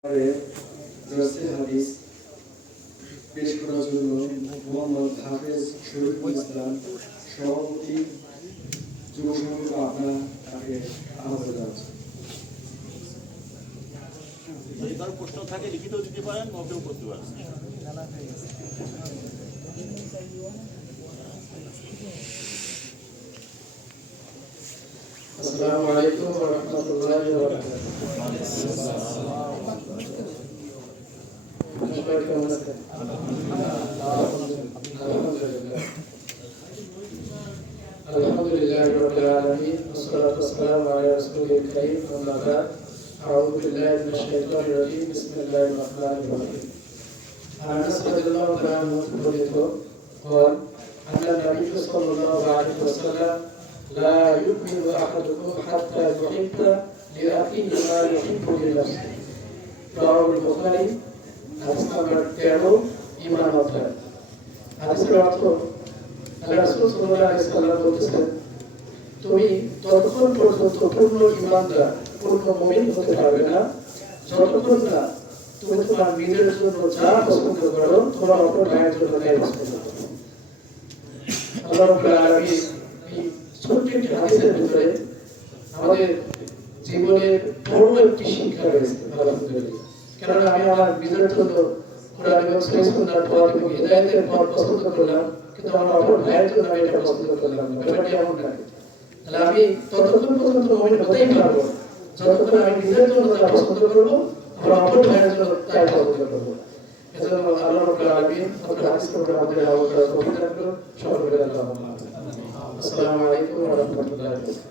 হাদিস পেশ করার জন্য মোহাম্মদ হাফেজ শরীফুল ইসলাম সভাপতি যুব সংঘ আপনার তাকে আহ্বান জানাচ্ছি। যদি কারো প্রশ্ন থাকে লিখিত দিতে পারেন, মতেও করতে পারেন। আসসালামু আলাইকুম ওয়া রাহমাতুল্লাহি ওয়া বারাকাতুহু। আলহামদুলিল্লাহি রাব্বিল আলামিন ওয়াসসালাতু ওয়াসসালামু আলা রাসূলিল কারীম আম্মা বা'দ আউযু বিল্লাহি মিনাশ শাইতানির রাজীম বিসমিল্লাহির রাহমানির রাহিম। আনাস রাদিয়াল্লাহু তাআলা আনহু বর্ণিত قال أن النبي صلى الله عليه وسلم لا يؤمن أحدكم حتى يحب لأخيه ما يحب لنفسه رواه البخاري হাদিস নাম্বার 13 ঈমান অধ্যায়। হাদিসের অর্থ আল্লাহ রাসূল সাল্লাল্লাহু আলাইহি ওয়াসাল্লাম বলেছেন, তুমি ততক্ষণ পর্যন্ত পূর্ণ ঈমানদার পূর্ণ মুমিন হতে পারবে না যতক্ষণ না তুমি তোমার নিজের জন্য যা পছন্দ করো তোমার অপর ভাইয়ের জন্য তাই পছন্দ করো। আল্লাহ রাব্বুল আলামিন এই ছোট্ট একটি হাদিসের ভিতরে আমাদের জীবনের বড় একটি শিক্ষা রয়েছে। আলহামদুলিল্লাহ, কারণ আমি আমার নিজের জন্য কোরআন এবং সুন্নাহর পথ এবং হিদায়াতের পথ পছন্দ করলাম, কিন্তু আমার অপর ভাইয়ের জন্য আমি এটা পছন্দ করলাম না। ব্যাপারটি এমন না। তাহলে আমি ততক্ষণ পর্যন্ত মুমিন হতেই পারবো যতক্ষণ আমি নিজের জন্য যা পছন্দ করবো আমার অপর ভাইয়ের জন্য তাই পছন্দ করবো। এজন্য আল্লাহ রাব্বুল আলামিন আমাদের হাদিস পড়ে আমাদের আমল করার তৌফিক দান করুন। সকলকে আল্লাহ। আসসালামু আলাইকুম ওয়া রাহমাতুল্লাহি ওয়া বারাকাতুহু।